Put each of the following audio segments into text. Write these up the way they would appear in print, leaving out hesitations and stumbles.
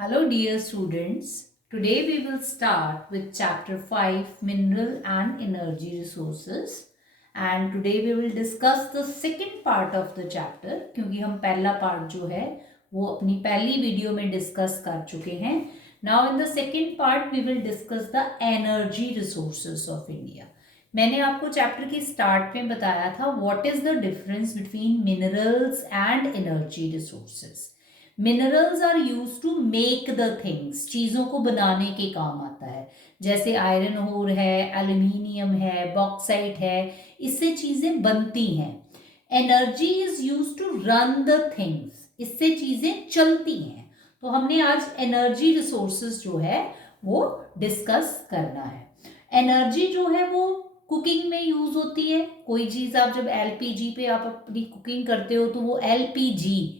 Hello dear students, today we will start with chapter 5 Mineral and Energy Resources and today we will discuss the second part of the chapter क्योंकि हम पहला part जो है वो अपनी पहली video में डिस्कस कर चुके हैं. Now in the second part we will discuss the energy resources of India. मैंने आपको चैप्टर के स्टार्ट में बताया था what is the difference between minerals and energy resources. Minerals are use to make the things, चीज़ों को बनाने के काम आता है. जैसे आयरन ओर है, एल्यूमिनियम है, बॉक्साइट है, इससे चीज़ें बनती हैं. Energy is use to run the things, इससे चीज़ें चलती हैं. तो हमने आज एनर्जी रिसोर्सेज जो है वो डिस्कस करना है. एनर्जी जो है वो कुकिंग में यूज होती है. कोई चीज़ आप जब एलपीजी पे आप अपनी कुकिंग करते हो तो वो LPG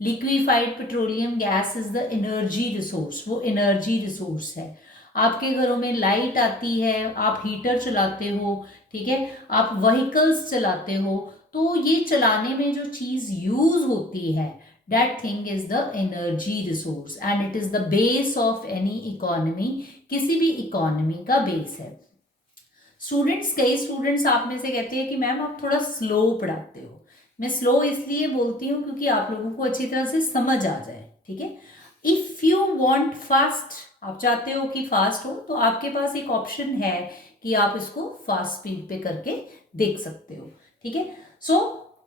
liquefied petroleum gas is the energy resource, वो एनर्जी रिसोर्स है. आपके घरों में लाइट आती है, आप हीटर चलाते हो, ठीक है, आप व्हीकल्स चलाते हो, तो ये चलाने में जो चीज़ यूज होती है that thing is the energy resource and it is the base of any economy. किसी भी इकोनॉमी का बेस है. स्टूडेंट्स, कई स्टूडेंट्स आप में से कहते हैं कि मैम आप थोड़ा स्लो पढ़ाते हो. मैं स्लो इसलिए बोलती हूँ क्योंकि आप लोगों को अच्छी तरह से समझ आ जाए, ठीक है. इफ़ यू वांट फास्ट, आप चाहते हो कि फास्ट हो, तो आपके पास एक ऑप्शन है कि आप इसको फास्ट स्पीड पे करके देख सकते हो, ठीक है. सो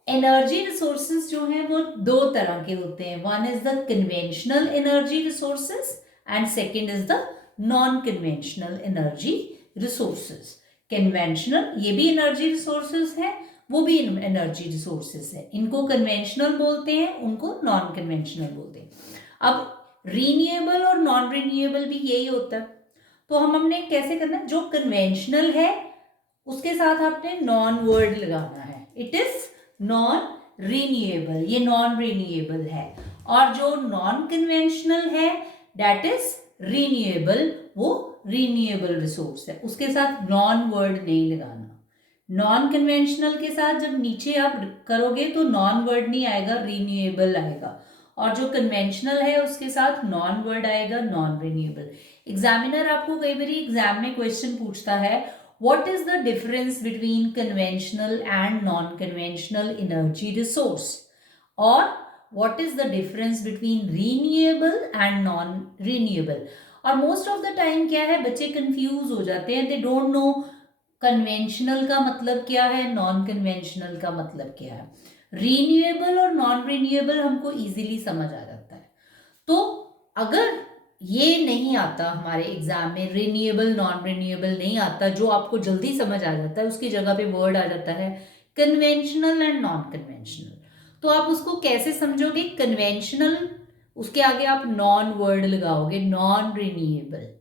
एनर्जी रिसोर्सेज जो हैं वो दो तरह के होते हैं. One is the conventional energy resources and second is the non conventional energy resources. Conventional ये भी एनर्जी रिसोर्सेज है, वो भी एनर्जी रिसोर्सेज है. इनको कन्वेंशनल बोलते हैं, उनको नॉन कन्वेंशनल बोलते हैं. अब रीन्यूएबल और नॉन रीन्यूएबल भी यही होता है. तो हमने कैसे करना है, जो कन्वेंशनल है उसके साथ आपने नॉन वर्ड लगाना है. इट इज नॉन रीन्यूएबल, ये नॉन रीन्यूएबल है. और जो नॉन कन्वेंशनल है दैट इज रीन्यूएबल, वो रीन्यूएबल रिसोर्स है, उसके साथ नॉन वर्ड नहीं लगाना. नॉन कन्वेंशनल के साथ जब नीचे आप करोगे तो नॉन वर्ड नहीं आएगा, रीन्यूएबल आएगा. और जो कन्वेंशनल है उसके साथ नॉन वर्ड आएगा, नॉन रीन्यूएबल. एग्जामिनर आपको कई बार एग्जाम में क्वेश्चन पूछता है what is the difference between conventional and non conventional energy resource, और what is the difference between renewable and non renewable. और मोस्ट ऑफ द टाइम क्या है, बच्चे कंफ्यूज हो जाते हैं. दे डोंट नो कन्वेंशनल का मतलब क्या है, नॉन कन्वेंशनल का मतलब क्या है. रीन्यूएबल और नॉन रीन्यूएबल हमको इजीली समझ आ जाता है. तो अगर ये नहीं आता हमारे एग्जाम में, रीन्यूएबल नॉन रीन्यूएबल नहीं आता, जो आपको जल्दी समझ आ जाता है, उसकी जगह पे वर्ड आ जाता है कन्वेंशनल एंड नॉन कन्वेंशनल. तो आप उसको कैसे समझोगे, कन्वेंशनल उसके आगे आप नॉन वर्ड लगाओगे, नॉन रीन्यूएबल.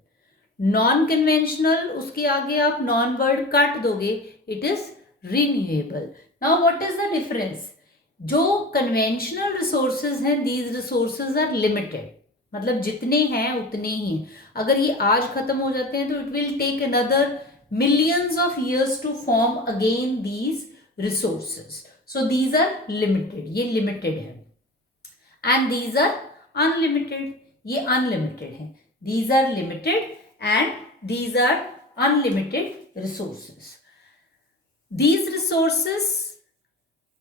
नॉन कन्वेंशनल उसके आगे आप नॉन वर्ड काट दोगे, it is renewable. Now what is the difference. जो कन्वेंशनल रिसोर्सेज हैं, दीज रिसोर्सेज आर लिमिटेड, मतलब जितने हैं उतने ही. अगर ये आज खत्म हो जाते हैं तो it will take another millions of years to form again these resources. So these are limited, ये लिमिटेड है. एंड दीज आर अनलिमिटेड, ये अनलिमिटेड है. These are limited and these are unlimited resources. These resources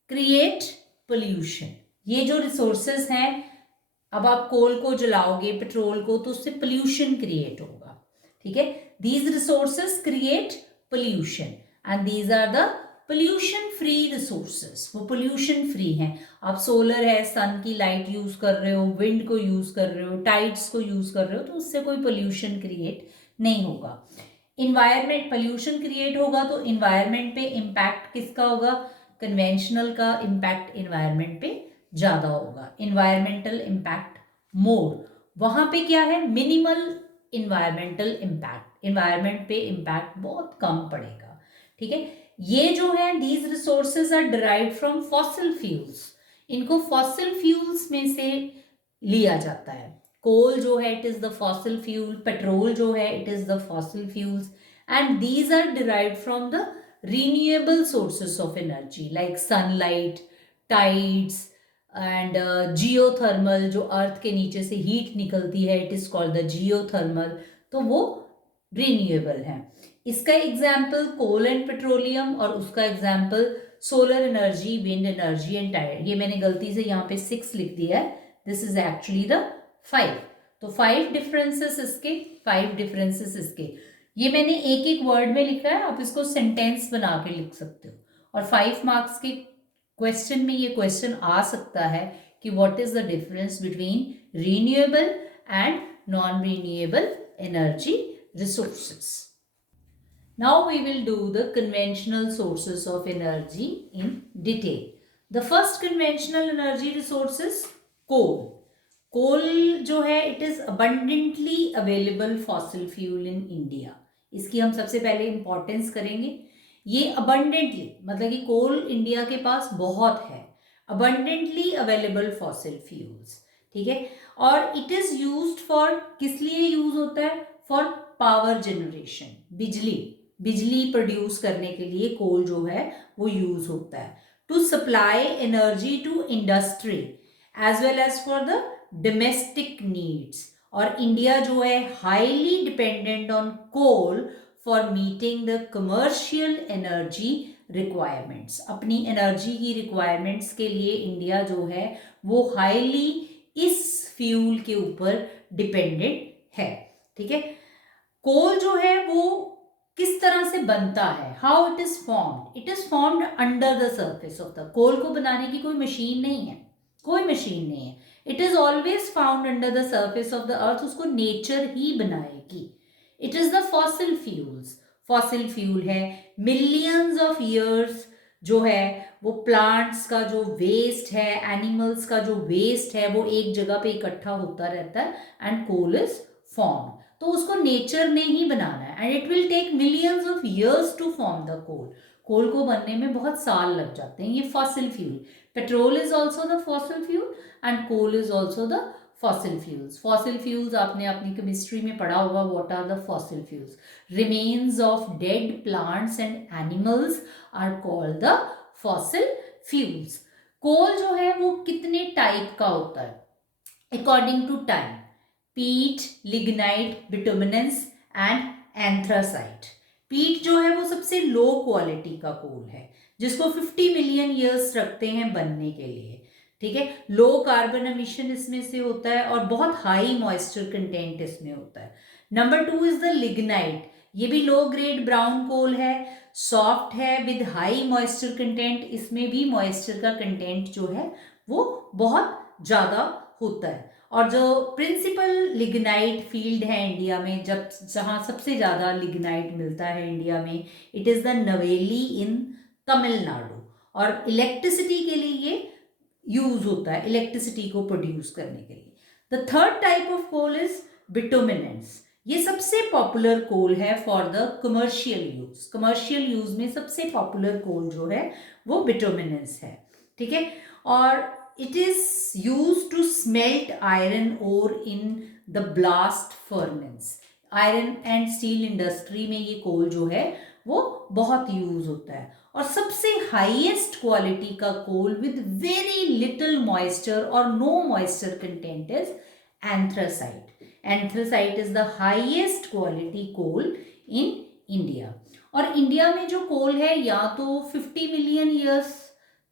create pollution. ये जो resources हैं, अब आप कोल को जलाओगे, पेट्रोल को, तो उससे pollution create होगा, ठीक है. These resources create pollution and these are the pollution free resources. वो pollution free हैं. आप सोलर है, सन की लाइट यूज कर रहे हो, विंड को यूज कर रहे हो, टाइड्स को यूज कर रहे हो, तो उससे कोई पोल्यूशन क्रिएट नहीं होगा. इन्वायरमेंट पोल्यूशन क्रिएट होगा तो इन्वायरमेंट पे इम्पैक्ट किसका होगा, कन्वेंशनल का इम्पैक्ट इन्वायरमेंट पे ज्यादा होगा. इन्वायरमेंटल इम्पैक्ट मोर, वहां पे क्या है, मिनिमल इन्वायरमेंटल इम्पैक्ट, इन्वायरमेंट पे इम्पैक्ट बहुत कम पड़ेगा, ठीक है. ये जो है these resources are derived from fossil fuels. इनको फॉसिल फ्यूल्स में से लिया जाता है. कोल जो है it is the fossil fuel, petrol जो है it is the fossil fuels, and these are derived from the renewable sources of energy like sunlight, tides, and geothermal, जो अर्थ के नीचे से हीट निकलती है, it is called the geothermal, तो वो रिन्यूएबल है। इसका एग्जाम्पल कोल एंड पेट्रोलियम, और उसका example solar energy, wind energy and tide. ये मैंने गलती से यहाँ पे 6 लिख दिया है, दिस इज एक्चुअली द 5। तो 5 डिफरेंसेस इसके, 5 डिफरेंसेस इसके। ये मैंने एक एक वर्ड में लिखा है, आप इसको सेंटेंस बना के लिख सकते हो। और 5 मार्क्स के क्वेश्चन में ये क्वेश्चन आ सकता है कि what is the difference between renewable and non renewable energy resources. Now we will do the conventional sources of energy in detail. The first conventional energy resource is coal. Coal जो है it is abundantly available fossil fuel in India. इसकी हम सबसे पहले importance करेंगे। ये abundantly मतलब कि कोल इंडिया के पास बहुत है, abundantly available fossil fuels, ठीक है। और it is used for, किस लिए यूज होता है? फॉर पावर जनरेशन, बिजली प्रोड्यूस करने के लिए कोल जो है वो यूज होता है। To supply energy to industry as well as for the domestic needs. और इंडिया जो है highly dependent on coal for meeting the commercial energy requirements. अपनी एनर्जी की रिक्वायरमेंट्स के लिए इंडिया जो है वो हाईली इस फ्यूल के ऊपर डिपेंडेंट है, ठीक है। कोल जो है वो किस तरह से बनता है, how it is formed? It is formed under the surface of the. Coal को बनाने की कोई मशीन नहीं है, कोई मशीन नहीं है। It is always found under the surface of the earth, उसको नेचर ही बनाएगी। It is the fossil fuels, fossil fuel है। मिलियंस ऑफ ईयर्स जो है वो प्लांट्स का जो वेस्ट है, एनिमल्स का जो वेस्ट है, वो एक जगह पे इकट्ठा होता रहता है एंड कोल इज फॉर्म। तो उसको नेचर ने ही बनाना है and it will take millions of years to form the coal. Coal को बनने में बहुत साल लग जाते हैं। ये fossil fuel, petrol is also the fossil fuel and coal is also the fossil fuels. Fossil fuels आपने अपनी केमिस्ट्री में पढ़ा होगा, what are the fossil fuels? Remains of dead plants and animals are called the fossil fuels. Coal जो है वो कितने type का होता है अकॉर्डिंग टू टाइम? पीट, लिग्नाइट, बिटुमिनेंस एंड एंथ्रासाइट। पीट जो है वो सबसे लो क्वालिटी का कोल है जिसको 50 मिलियन ईयर्स रखते हैं बनने के लिए, ठीक है। लो कार्बन एमिशन इसमें से होता है और बहुत हाई मॉइस्चर कंटेंट इसमें होता है। Number 2 is the lignite. ये भी लो ग्रेड ब्राउन कोल है, सॉफ्ट है विद हाई मॉइस्चर कंटेंट। इसमें भी मॉइस्चर का कंटेंट जो है वो बहुत ज़्यादा होता है। और जो प्रिंसिपल लिग्नाइट फील्ड है इंडिया में, जब जहाँ सबसे ज़्यादा लिग्नाइट मिलता है इंडिया में, इट इज़ द नवेली इन तमिलनाडु। और इलेक्ट्रिसिटी के लिए ये यूज होता है, इलेक्ट्रिसिटी को प्रोड्यूस करने के लिए। The third type of coal is bituminous. ये सबसे पॉपुलर कोल है for the commercial use. Commercial use में सबसे पॉपुलर कोल जो है वो बिटुमिनेंस है, ठीक है। और it is used to smelt iron ore in the blast furnace. Iron and steel industry में ये कोल जो है वो बहुत यूज होता है। और सबसे हाईएस्ट क्वालिटी का coal with very little moisture और no moisture content is anthracite. Anthracite is the highest quality coal in India. और इंडिया में जो कोल है या तो 50 मिलियन ईयर्स,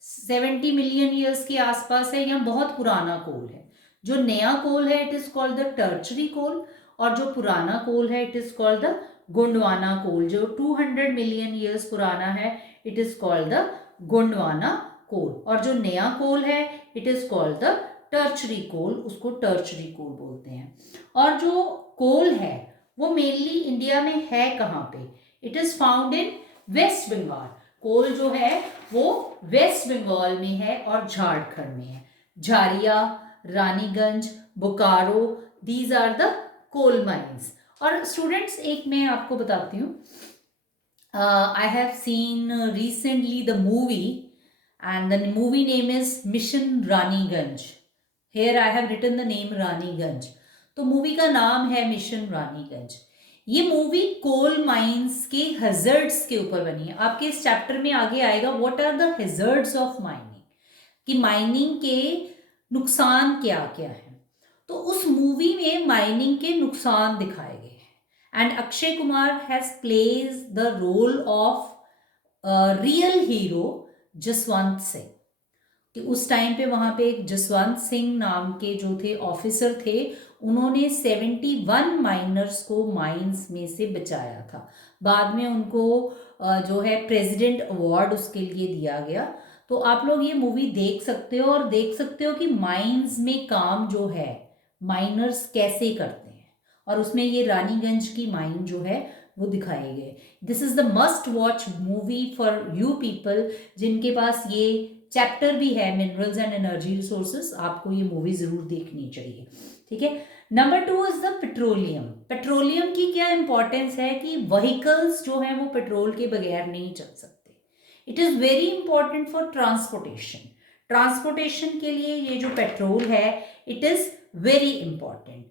70 मिलियन ईयर्स के आसपास है, या बहुत पुराना कोल है। जो नया कोल है it is called the tertiary coal, और जो पुराना कोल है it is called the Gondwana coal. जो 200 मिलियन ईयर्स पुराना है it is called the Gondwana coal, और जो नया कोल है it is called the tertiary coal, उसको टर्चरी कोल बोलते हैं। और जो कोल है वो मेनली इंडिया में है कहाँ पे? It is found in West Bengal. Coal जो है वो वेस्ट बंगाल में है और झारखंड में है। Jharia, Raniganj, Bokaro, these are the coal mines. और स्टूडेंट्स एक मैं आपको बताती हूँ, I have seen recently the movie and the movie name is mission Raniganj. Here I have written the name Raniganj, तो मूवी का नाम है मिशन रानीगंज। ये मूवी कोल माइंस के हैजर्ड्स के ऊपर बनी है। आपके इस चैप्टर में आगे आएगा what are the hazards of mining, कि माइनिंग के नुकसान क्या क्या है। तो उस मूवी में माइनिंग के नुकसान दिखाए गए हैं and Akshay Kumar has plays the role of real hero Jaswant Singh. कि उस टाइम पे वहां पे एक जसवंत सिंह नाम के जो थे ऑफिसर थे, उन्होंने 71 माइनर्स को माइंस में से बचाया था। बाद में उनको जो है प्रेसिडेंट अवार्ड उसके लिए दिया गया। तो आप लोग ये मूवी देख सकते हो और देख सकते हो कि माइंस में काम जो है माइनर्स कैसे करते हैं, और उसमें ये रानीगंज की माइन जो है वो दिखाए गए। This is the must watch movie for you people जिनके पास ये चैप्टर भी है मिनरल्स एंड एनर्जी रिसोर्सेस, आपको ये मूवी जरूर देखनी चाहिए। ठीक है। Number 2 is the petroleum. Petroleum की क्या इंपॉर्टेंस है कि व्हीकल्स जो है वो पेट्रोल के बगैर नहीं चल सकते। It is very important for transportation. Transportation के लिए ये जो पेट्रोल है इट इज वेरी इंपॉर्टेंट।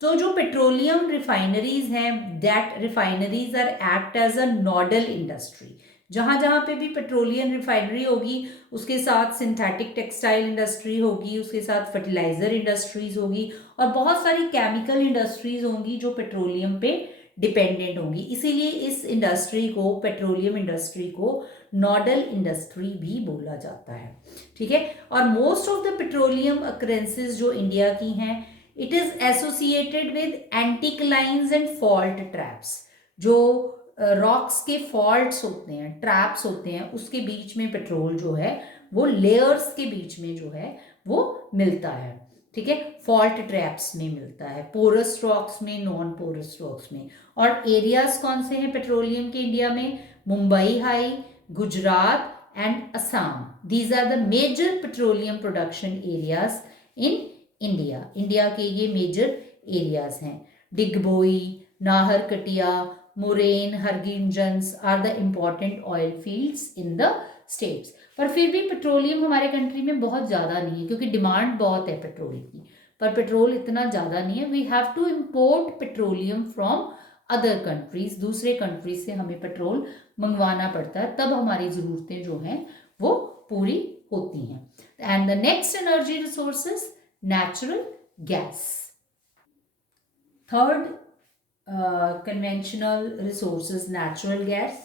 तो जो पेट्रोलियम रिफाइनरीज हैं, that refineries are act as a nodal industry. जहां जहां पे भी पेट्रोलियम रिफाइनरी होगी उसके साथ सिंथेटिक टेक्सटाइल इंडस्ट्री होगी, उसके साथ फर्टिलाइजर इंडस्ट्रीज होगी और बहुत सारी केमिकल इंडस्ट्रीज होंगी जो पेट्रोलियम पे डिपेंडेंट होंगी। इसीलिए इस इंडस्ट्री को, पेट्रोलियम इंडस्ट्री को नोडल इंडस्ट्री भी बोला जाता है। ठीक है। और most of the petroleum occurrences जो इंडिया की हैं, it is associated with anticlines and fault traps. जो रॉक्स के फॉल्ट्स होते हैं, ट्रैप्स होते हैं, उसके बीच में पेट्रोल जो है वो लेयर्स के बीच में जो है वो मिलता है। ठीक है। फॉल्ट ट्रैप्स में मिलता है, पोरस रॉक्स में, नॉन पोरस रॉक्स में। और एरियाज कौन से हैं पेट्रोलियम के इंडिया में? Mumbai high, Gujarat and Assam. These are the major petroleum production areas in India. India के ये मेजर एरियाज हैं। Digboi, Naharkatiya, Moran, Hugrijan are the important oil fields in the states. पर फिर भी पेट्रोलियम हमारे कंट्री में बहुत ज़्यादा नहीं है क्योंकि डिमांड बहुत है पेट्रोल की, पर पेट्रोल इतना ज़्यादा नहीं है। We have to import petroleum from other countries. दूसरे कंट्रीज से हमें पेट्रोल मंगवाना पड़ता है, तब हमारी ज़रूरतें जो हैं वो पूरी होती हैं। And the next energy resources natural gas. Third conventional resource is natural gas.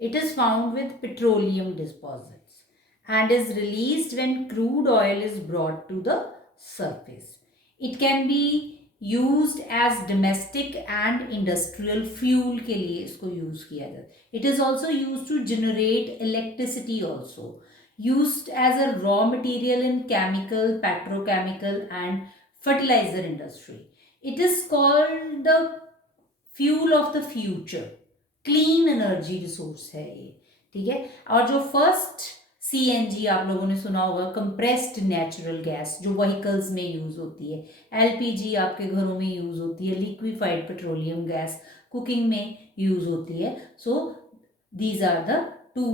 It is found with petroleum deposits and is released when crude oil is brought to the surface. It can be used as domestic and industrial fuel के लिए इसको use किया जाता है. It is also used to generate electricity also. Used as a raw material in chemical, petrochemical and fertilizer industry. It is called the fuel of the future. Clean energy resource है ये। ठीक है। और जो first CNG आप लोगों ने सुना होगा, कंप्रेस्ड नेचुरल गैस, जो व्हीकल्स में यूज होती है। LPG आपके घरों में यूज होती है। लिक्विफाइड पेट्रोलियम गैस कुकिंग में यूज होती है। So these are the two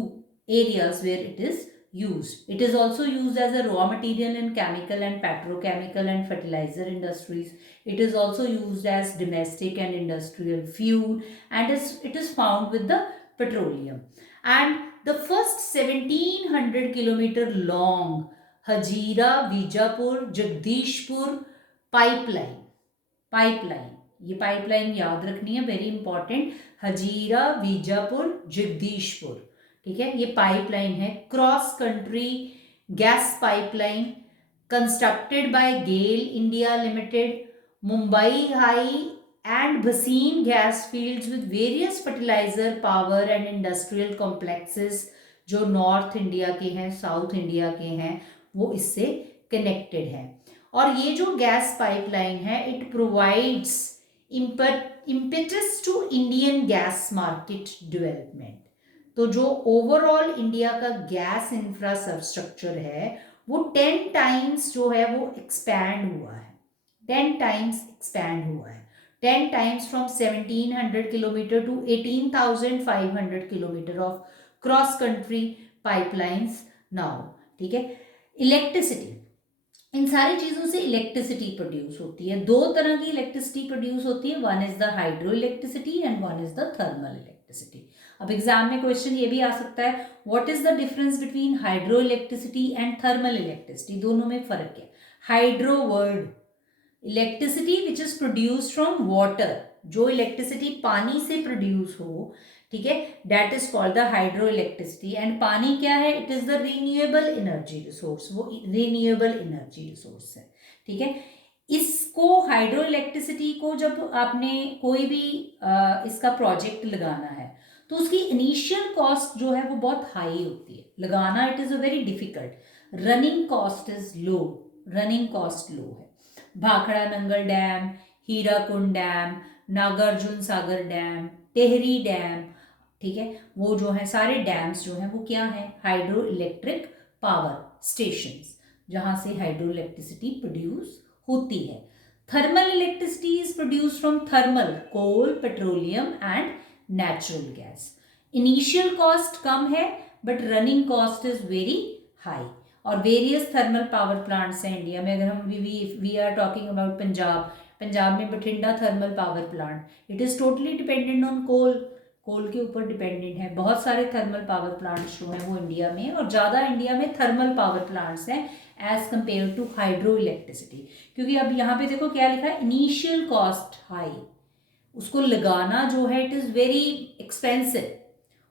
areas where it is used. It is also used as a raw material in chemical and petrochemical and fertilizer industries. It is also used as domestic and industrial fuel, and it is found with the petroleum. And the first 1700 kilometer long Hazira Vijapur Jagdishpur pipeline, ये pipeline याद रखनी है, very important. Hazira Bijapur Jagdishpur, ठीक है। ये pipeline है cross country gas pipeline constructed by GAIL India limited, Mumbai high and Bassein gas fields with various fertiliser, power and industrial complexes जो north India के हैं, साउथ इंडिया के हैं, वो इससे कनेक्टेड है। और ये जो गैस पाइपलाइन है it provides impetus to Indian gas market development. तो जो ओवरऑल इंडिया का गैस इंफ्रास्ट्रक्चर है वो 10 टाइम्स जो है वो एक्सपैंड हुआ है। 10 टाइम्स एक्सपैंड हुआ है। 10 times from 1700 kilometre to 18,500 kilometre of cross country pipelines now. ठीक है। इलेक्ट्रिसिटी, इन सारी चीजों से इलेक्ट्रिसिटी प्रोड्यूस होती है। दो तरह की इलेक्ट्रिसिटी प्रोड्यूस होती है, one is the hydro electricity and one is the thermal electricity. अब एग्जाम में क्वेश्चन ये भी आ सकता है, what is the difference between hydro electricity and thermal electricity, दोनों में फर्क है। Hydro word, electricity which is produced from water, जो इलेक्ट्रिसिटी पानी से प्रोड्यूस हो, ठीक है, that is called the hydro electricity. And पानी क्या है? It is the renewable energy resource, वो रिन्यूएबल एनर्जी रिसोर्स है, ठीक है। इसको हाइड्रो इलेक्ट्रिसिटी को जब आपने कोई भी इसका प्रोजेक्ट लगाना है तो उसकी इनिशियल कॉस्ट जो है वो बहुत हाई होती है, लगाना it is a very difficult, running cost is low, running cost low है। Bhakra Nangal dam, Hirakud dam, Nagarjuna Sagar dam, Tehri dam, ठीक है, वो जो है सारे डैम्स जो हैं वो क्या है? हाइड्रो इलेक्ट्रिक पावर स्टेशंस, जहां से हाइड्रो इलेक्ट्रिसिटी प्रोड्यूस होती है। Thermal electricity is produce from thermal coal, petroleum and natural gas. Initial cost कम है but running cost is very high. और वेरियस थर्मल पावर प्लांट्स हैं इंडिया में। अगर हम we are talking about Punjab, Punjab में Bathinda thermal power plant, it is totally dependent on coal, coal के ऊपर डिपेंडेंट है। बहुत सारे थर्मल पावर प्लांट्स जो हैं वो इंडिया में, और ज़्यादा इंडिया में थर्मल पावर प्लांट्स हैं as compare to hydro electricity. क्योंकि अब यहाँ पे देखो क्या लिखा है, इनिशियल कॉस्ट हाई, उसको लगाना जो है इट इज़ वेरी एक्सपेंसिव,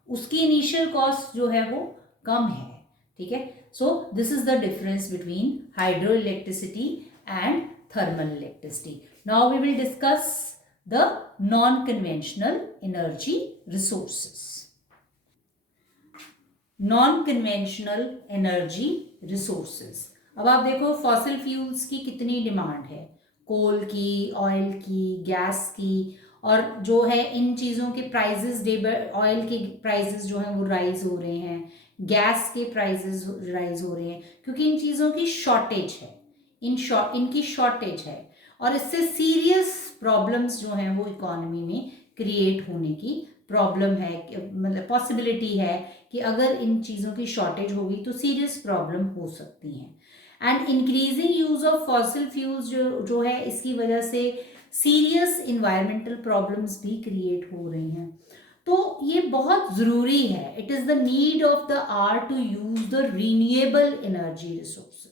उसकी इनिशियल कॉस्ट जो है वो कम है, ठीक है। So this is the difference between hydro electricity and thermal electricity. Now we will discuss the non-conventional energy resources. Non-conventional energy resources. अब आप देखो फॉसिल फ्यूल्स की कितनी डिमांड है, कोल की, ऑयल की, गैस की, और जो है इन चीज़ों के प्राइजेस डे बाय, ऑयल के प्राइजेस जो हैं वो राइज हो रहे हैं, गैस के प्राइजेस राइज हो रहे हैं, क्योंकि इन चीज़ों की शॉर्टेज है, इनकी शॉर्टेज है, और इससे सीरियस प्रॉब्लम्स जो हैं वो इकोनॉमी में क्रिएट होने की प्रॉब्लम है, मतलब पॉसिबिलिटी है कि अगर इन चीज़ों की शॉर्टेज होगी तो सीरियस प्रॉब्लम हो सकती हैं। And increasing use of fossil fuels जो है, इसकी वजह से सीरियस इन्वायरमेंटल प्रॉब्लम्स भी क्रिएट हो रही हैं। तो ये बहुत ज़रूरी है, it is the need of the hour to use the renewable energy resources.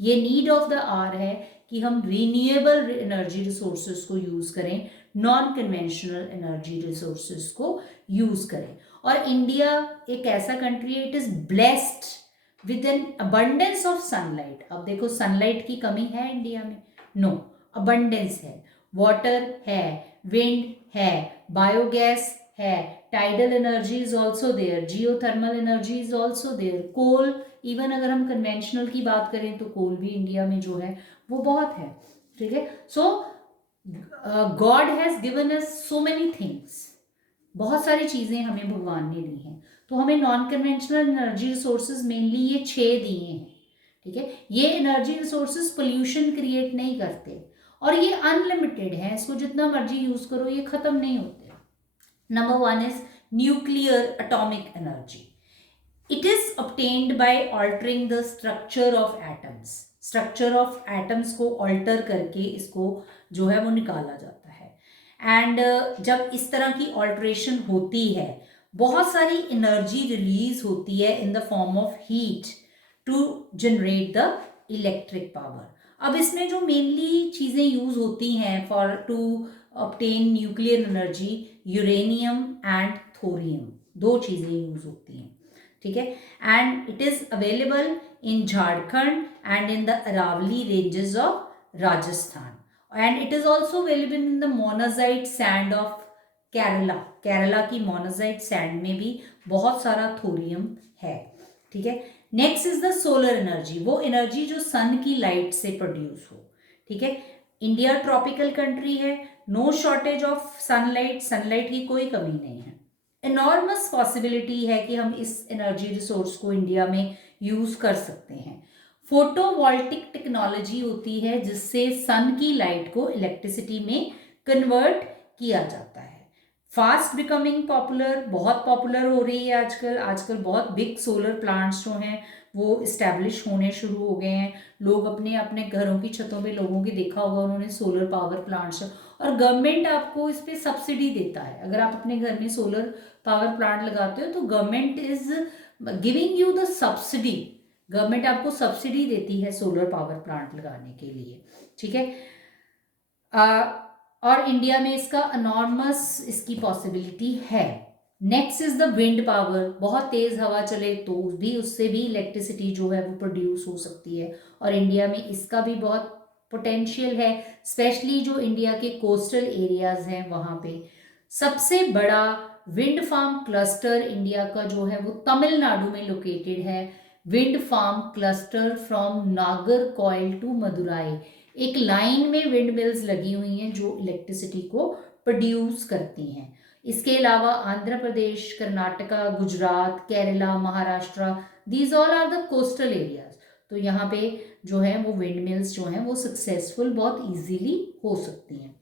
ये नीड ऑफ द आवर है कि हम रीन्यूएबल एनर्जी रिसोर्सेज को यूज़ करें, नॉन कन्वेंशनल एनर्जी रिसोर्सेज को यूज़ करें। और इंडिया एक ऐसा कंट्री है, it is blessed with an abundance of sunlight. अब देखो सनलाइट की कमी है इंडिया में? नो, अबंडेंस है, वाटर है, विंड है, बायोगैस है, tidal energy is also there, geothermal energy is also there, coal, even अगर हम कन्वेंशनल की बात करें तो कोल भी इंडिया में जो है वो बहुत है, ठीक है। So God has given us so many things, बहुत सारी चीज़ें हमें भगवान ने दी हैं, तो हमें non conventional energy resources mainly ये 6 दिए हैं, ठीक है। ये एनर्जी रिसोर्सेज पोल्यूशन क्रिएट नहीं करते, और ये अनलिमिटेड है, इसको जितना मर्जी यूज़ करो ये ख़त्म नहीं होते। Number 1 is nuclear atomic energy. It is obtained by altering the structure of atoms, structure of atoms को ऑल्टर करके इसको जो है वो निकाला जाता है। एंड जब इस तरह की ऑल्ट्रेशन होती है, बहुत सारी एनर्जी रिलीज होती है in the form of heat to generate the electric power. अब इसमें जो मेनली चीज़ें यूज होती हैं for to obtain nuclear energy, uranium and thorium, 2 चीज़ें यूज होती हैं, ठीक है। And it is available in Jharkhand and in the Aravalli ranges of Rajasthan, and it is also available in the monazite sand of Kerala. Kerala की monazite sand में भी बहुत सारा थोरियम है, ठीक है। Next is the solar energy, वो एनर्जी जो सन की लाइट से प्रोड्यूस हो, ठीक है। इंडिया ट्रॉपिकल कंट्री है, no shortage of sunlight, sunlight की कोई कमी नहीं है। एनॉर्मस पॉसिबिलिटी है कि हम इस एनर्जी रिसोर्स को इंडिया में यूज कर सकते हैं। फोटोवोल्टिक टेक्नोलॉजी होती है जिससे सन की लाइट को इलेक्ट्रिसिटी में कन्वर्ट किया जाता है। फास्ट बिकमिंग पॉपुलर, बहुत पॉपुलर हो रही है आजकल, आजकल बहुत बिग सोलर प्लांट्स जो हैं वो इस्टेब्लिश होने शुरू हो गए हैं। लोग अपने अपने घरों की छतों पे, लोगों की देखा होगा उन्होंने सोलर पावर प्लांट्स, और गवर्नमेंट आपको इस पे सब्सिडी देता है। अगर आप अपने घर में सोलर पावर प्लांट लगाते हो तो government is giving you the subsidy, government आपको सब्सिडी देती है सोलर पावर प्लांट लगाने के लिए, ठीक है। और इंडिया में इसका अनॉर्मस इसकी पॉसिबिलिटी है। Next is the wind power, बहुत तेज हवा चले तो भी उससे भी इलेक्ट्रिसिटी जो है वो प्रोड्यूस हो सकती है, और इंडिया में इसका भी बहुत पोटेंशियल है, स्पेशली जो इंडिया के कोस्टल एरियाज हैं वहाँ पे। सबसे बड़ा विंड फार्म क्लस्टर इंडिया का जो है वो तमिलनाडु में लोकेटेड है। Wind farm cluster from Nagercoil to Madurai, एक लाइन में विंड मिल्स लगी हुई हैं जो इलेक्ट्रिसिटी को प्रोड्यूस करती हैं। इसके अलावा Andhra Pradesh, Karnataka, Gujarat, Kerala, Maharashtra, these all are the coastal areas. तो यहाँ पे जो है वो विंड मिल्स जो हैं वो सक्सेसफुल बहुत इजीली हो सकती हैं।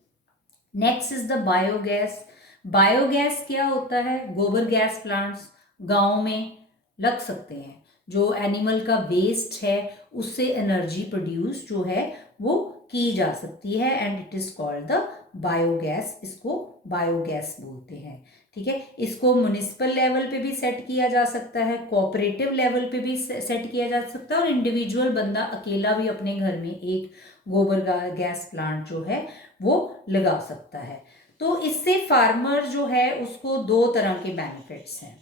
Next is the biogas. Biogas क्या होता है? गोबर गैस प्लांट्स गाँव में लग सकते हैं, जो एनिमल का वेस्ट है उससे एनर्जी प्रोड्यूस जो है वो की जा सकती है, and it is called the biogas. इसको बायोगैस बोलते हैं, ठीक है। इसको म्युनिसिपल लेवल पे भी सेट किया जा सकता है, कोऑपरेटिव लेवल पे भी सेट किया जा सकता है, और इंडिविजुअल बंदा अकेला भी अपने घर में एक गोबर गैस प्लांट जो है वो लगा सकता है। तो इससे फार्मर जो है उसको दो तरह के बेनिफिट्स हैं,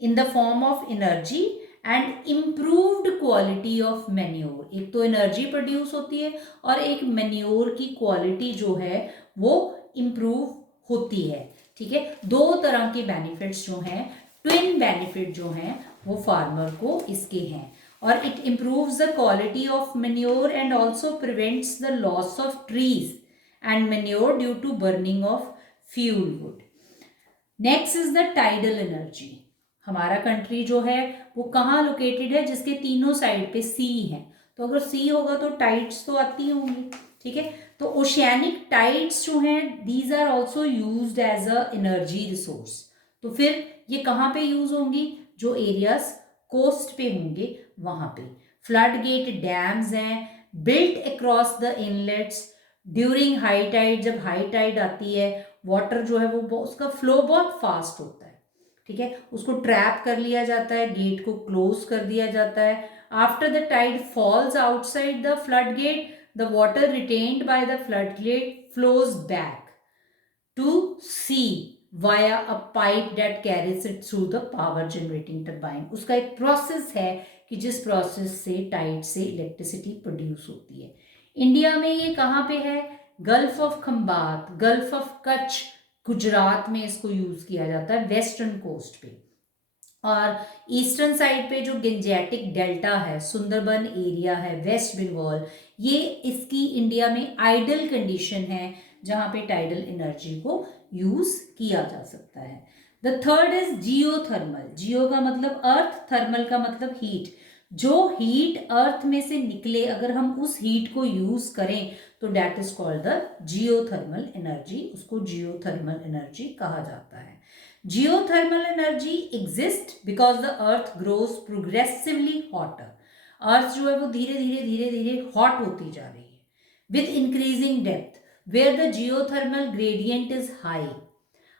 इन the form of energy and improved quality of manure. एक तो एनर्जी प्रोड्यूस होती है और एक मैन्योर की क्वालिटी जो है वो इम्प्रूव होती है, ठीक है। दो तरह के बेनिफिट्स जो हैं, ट्विन बेनिफिट जो हैं वो फार्मर को इसके हैं, और it improves the quality of manure and also prevents the loss of trees and manure due to burning of fuel wood. Next is the tidal energy. हमारा कंट्री जो है वो कहाँ लोकेटेड है? जिसके तीनों साइड पे सी है, तो अगर सी होगा तो टाइड्स तो आती होंगी, ठीक है। तो ओशियानिक टाइड्स जो हैं these are also used as a energy resource. तो फिर ये कहाँ पे यूज होंगी? जो एरियाज कोस्ट पे होंगे वहां पे। फ्लड गेट डैम्स हैं built across the inlets during high tide. जब हाई टाइड आती है वाटर जो है वो उसका फ्लो बहुत फास्ट होता है, ठीक है, उसको ट्रैप कर लिया जाता है, गेट को क्लोज कर दिया जाता है। After the tide falls outside the flood gate, the water retained by the flood gate flows back to sea via a pipe that carries it through the power generating turbine. उसका एक process है कि जिस process से Tide से electricity produce होती है। India में ये कहाँ पे है? Gulf of Khambhat, gulf of Kutch, Gujarat में इसको यूज किया जाता है, वेस्टर्न कोस्ट पे। और ईस्टर्न साइड पे जो गेंजेटिक डेल्टा है, सुंदरबन एरिया है, वेस्ट बंगाल, ये इसकी इंडिया में आइडल कंडीशन है जहाँ पे टाइडल एनर्जी को यूज किया जा सकता है। The third is geothermal. Geo का मतलब अर्थ, थर्मल का मतलब हीट। जो हीट अर्थ में से निकले अगर हम उस हीट को यूज करें तो that is called the geothermal energy, उसको जियोथर्मल एनर्जी कहा जाता है। Geothermal energy exists because the earth grows progressively hotter. अर्थ जो है वो धीरे धीरे धीरे धीरे हॉट होती जा रही है with increasing depth where the geothermal gradient is high.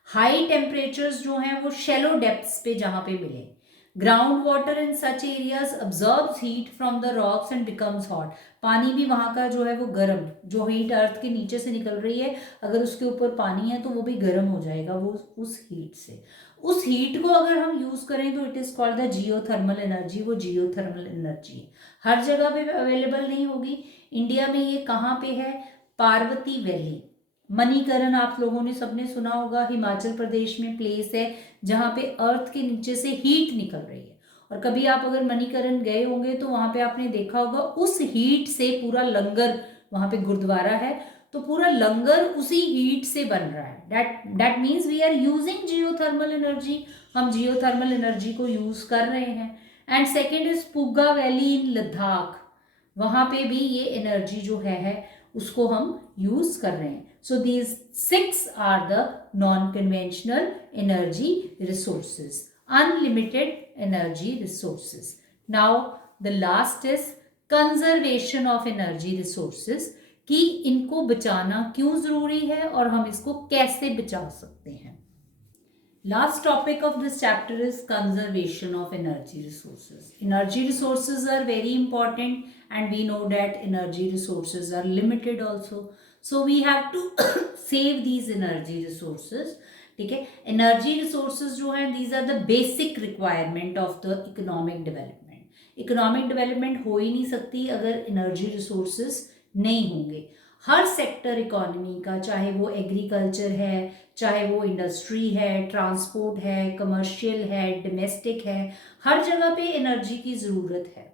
High temperatures जो हैं वो शैलो डेप्थ्स पे जहाँ पे मिले। Ground water in such areas absorbs heat from the rocks and becomes hot. पानी भी वहाँ का जो है वो गर्म, जो हीट अर्थ के नीचे से निकल रही है अगर उसके ऊपर पानी है तो वो भी गर्म हो जाएगा वो उस हीट से। उस हीट को अगर हम यूज करें तो it is called the geothermal energy. वो जियोथर्मल एनर्जी हर जगह पे अवेलेबल नहीं होगी। इंडिया में ये कहाँ पे है? पार्वती वैली, मणिकरण आप लोगों ने सबने सुना होगा, हिमाचल प्रदेश में प्लेस है जहाँ पे अर्थ के नीचे से हीट निकल रही है। और कभी आप अगर मणिकरण गए होंगे तो वहां पे आपने देखा होगा उस हीट से पूरा लंगर, वहां पे गुरुद्वारा है तो पूरा लंगर उसी हीट से बन रहा है। That means we are using geothermal energy. हम जियोथर्मल एनर्जी को यूज कर रहे हैं। And second is Puga valley in Ladakh, वहां पे भी ये एनर्जी जो है उसको हम यूज कर रहे हैं। So these 6 are the non-conventional energy resources, unlimited energy resources. Now the last is conservation of energy resources, कि इनको बचाना क्यों जरूरी है और हम इसको कैसे बचा सकते हैं। Last topic of this chapter is conservation of energy resources. Energy resources are very important, and we know that energy resources are limited also. So we have to save these energy resources. ठीक है, energy resources जो हैं these are the basic requirement of the economic development. Economic development हो ही नहीं सकती अगर energy resources नहीं होंगे. हर सेक्टर इकोनॉमी का, चाहे वो एग्रीकल्चर है, चाहे वो इंडस्ट्री है, ट्रांसपोर्ट है, कमर्शियल है, डोमेस्टिक है, हर जगह पे एनर्जी की ज़रूरत है.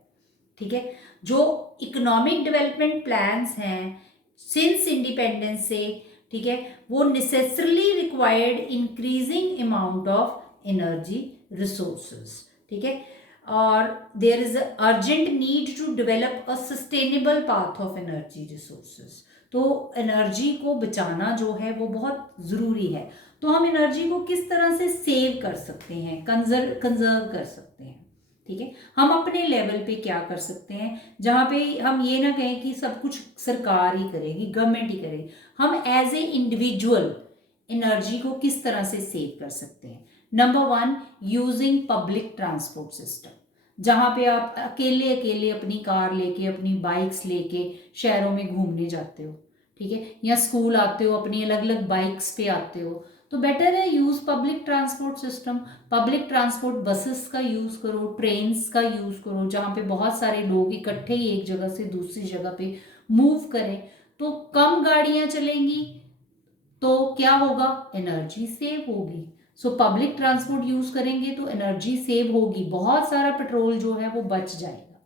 ठीक है, जो इकोनॉमिक डेवलपमेंट प्लान्स हैं सिंस इंडिपेंडेंस से, ठीक है, वो necessarily required increasing amount of energy resources. ठीक है, और there is urgent need to develop a sustainable path of energy resources. तो एनर्जी को बचाना जो है वो बहुत ज़रूरी है. तो हम एनर्जी को किस तरह से सेव कर सकते हैं, कंजर्व कर सकते हैं. ठीक है, हम अपने लेवल पे क्या कर सकते हैं, जहाँ पे हम ये ना कहें कि सब कुछ सरकार ही करेगी, गवर्नमेंट ही करेगी. हम एज ए इंडिविजुअल एनर्जी को किस तरह से सेव कर सकते हैं. Number 1, using public transport system. जहाँ पे आप अकेले अकेले अपनी कार लेके, अपनी बाइक्स लेके शहरों में घूमने जाते हो, ठीक है, या स्कूल आते हो, अपनी अलग अलग बाइक्स पे आते हो, तो बेटर है use public transport system. Public transport buses का यूज़ करो, ट्रेन्स का यूज़ करो, जहाँ पे बहुत सारे लोग इकट्ठे ही एक जगह से दूसरी जगह पे मूव करें. तो कम गाड़ियाँ चलेंगी तो क्या होगा, एनर्जी सेव होगी. सो पब्लिक ट्रांसपोर्ट यूज़ करेंगे तो एनर्जी सेव होगी, बहुत सारा पेट्रोल जो है वो बच जाएगा.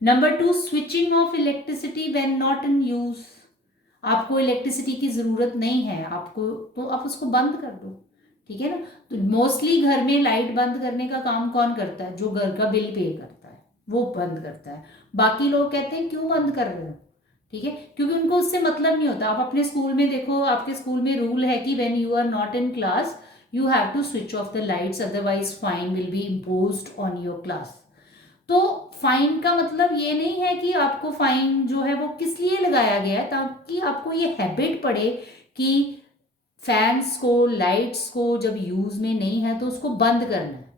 Number 2, switching off electricity when not in use. आपको इलेक्ट्रिसिटी की ज़रूरत नहीं है आपको, तो आप उसको बंद कर दो. ठीक है ना. तो मोस्टली घर में लाइट बंद करने का काम कौन करता है, जो घर का बिल पे करता है वो बंद करता है. बाकी लोग कहते हैं क्यों बंद कर रहे हो. ठीक है, क्योंकि उनको उससे मतलब नहीं होता. आप अपने स्कूल में देखो, आपके स्कूल में रूल है कि when you are not in class you have to switch off the lights, otherwise fine will be imposed on your class. तो फाइन का मतलब ये नहीं है कि आपको फाइन जो है वो किस लिए लगाया गया है, ताकि आपको ये हैबिट पड़े कि फैंस को, लाइट्स को जब यूज में नहीं है तो उसको बंद करना है.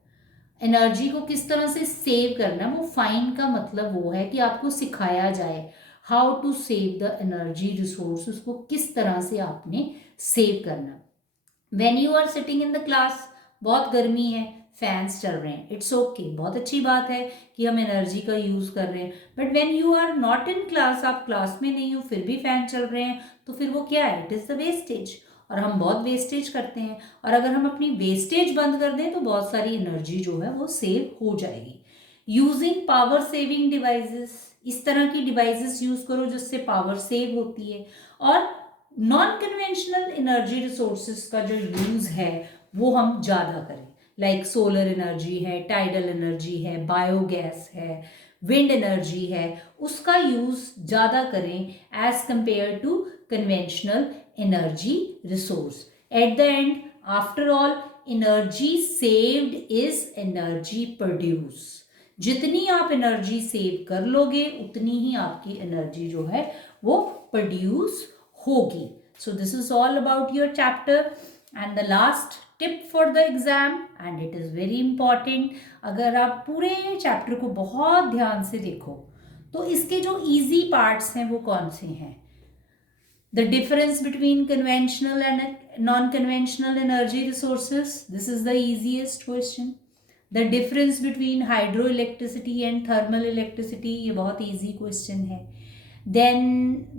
एनर्जी को किस तरह से सेव करना है, वो फाइन का मतलब वो है कि आपको सिखाया जाए how to save the energy resource, उसको किस तरह से आपने सेव करना. When you are sitting in the class, बहुत गर्मी है, फैंस चल रहे हैं, इट्स ओके, बहुत अच्छी बात है कि हम एनर्जी का यूज़ कर रहे हैं. But when you are not in class, आप क्लास में नहीं हो फिर भी फैन चल रहे हैं, तो फिर वो क्या है, इट इज़ द वेस्टेज. और हम बहुत वेस्टेज करते हैं, और अगर हम अपनी वेस्टेज बंद कर दें तो बहुत सारी एनर्जी जो है वो सेव हो जाएगी. यूजिंग पावर सेविंग डिवाइसेस, इस तरह की डिवाइसेस यूज़ करो जिससे पावर सेव होती है. और नॉन कन्वेंशनल एनर्जी रिसोर्सेज का जो यूज़ है वो हम ज़्यादा करें. लाइक सोलर एनर्जी है, टाइडल एनर्जी है, बायोगैस है, विंड एनर्जी है, उसका यूज़ ज़्यादा करें as compare to conventional energy resource. At the end, after all, energy saved is energy produce. जितनी आप एनर्जी सेव कर लोगे उतनी ही आपकी एनर्जी जो है वो प्रोड्यूस होगी. So this is all about your chapter. And the last tip for the exam, and it is very important, अगर आप पूरे चैप्टर को बहुत ध्यान से देखो तो इसके जो easy parts हैं वो कौन से हैं. The difference between conventional and non-conventional energy resources, this is the easiest question. The difference between hydroelectricity and thermal electricity, ये बहुत easy question है. Then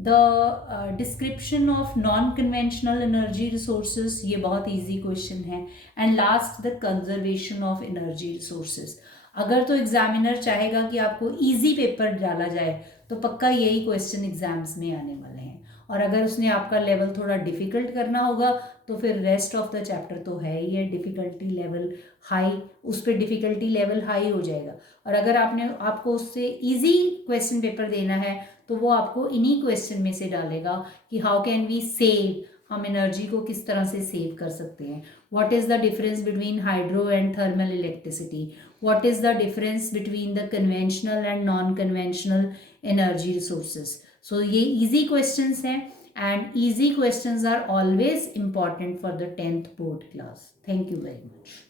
the description of non-conventional energy resources, ये बहुत easy question है. And last, the conservation of energy resources. अगर तो examiner चाहेगा कि आपको easy पेपर डाला जाए तो पक्का यही क्वेश्चन एग्जाम्स में आने वाले हैं. और अगर उसने आपका लेवल थोड़ा डिफ़िकल्ट करना होगा तो फिर रेस्ट ऑफ द चैप्टर तो है ही है डिफ़िकल्टी लेवल हाई, उस पर डिफ़िकल्टी लेवल हाई हो जाएगा. और अगर आपको उससे इजी क्वेश्चन पेपर देना है तो वो आपको इन्हीं क्वेश्चन में से डालेगा कि हाउ कैन वी सेव, हम एनर्जी को किस तरह से सेव कर सकते हैं. What is the difference between hydro and thermal electricity, what is the difference between the conventional and non conventional energy resources. So ये इजी क्वेश्चंस हैं. and easy questions are always important for the 10th board class. Thank you very much.